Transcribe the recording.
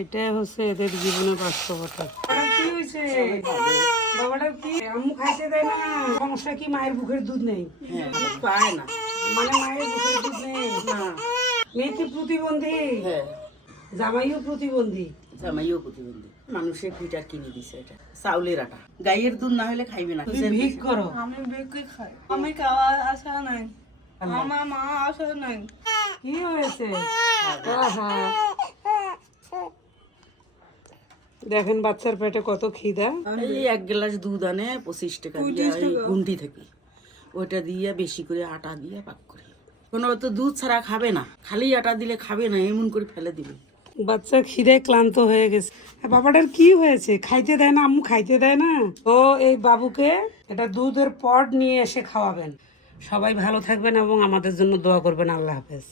এটাই হচ্ছে এদের জীবনের বাস্তবতা। কি হয়েছে বাবাটার? কি আম্মু খাইতে দেয় না? সমস্যা কি? মায়ের বুকের দুধ নেই? পায় না, মানে মায়ের বুকের দুধ নেই? মেয়ে কি প্রতিবন্ধী? জামাইও প্রতিবন্ধী? জামাইও প্রতিবন্ধী। মানুষের পিঠা কিনে দিছে, এটা চাউলের আটা, গাইয়ের দুধ না হলে খাইবে না। তুমি ভিক করো? আমি বেশি খাই, আমি খাওয়া আশা নাই, আমার মা আশা নাই। কি হয়েছে? দেখেন বাচ্চার পেটে কত খিদা। এই 1 গ্লাস দুধ আনে 25 টাকা দিয়ে, এই গুন্ডি থেকে ওইটা দিয়ে বেশি করে আটা দিয়ে পাক করি। কোনো তো দুধ ছাড়া খাবে না, খালি আটা দিলে খাবে না, এমন করে ফেলে দিবে। বাচ্চা খিদে ক্লান্ত হয়ে গেছে। বাবাটার কি হয়েছে? খাইতে দেয় না আম্মু? খাইতে দেয় না তো এই বাবুকে এটা দুধের পট নিয়ে এসে খাওয়াবেন। সবাই ভালো থাকবেন এবং আমাদের জন্য দোয়া করবেন। আল্লাহ হাফেজ।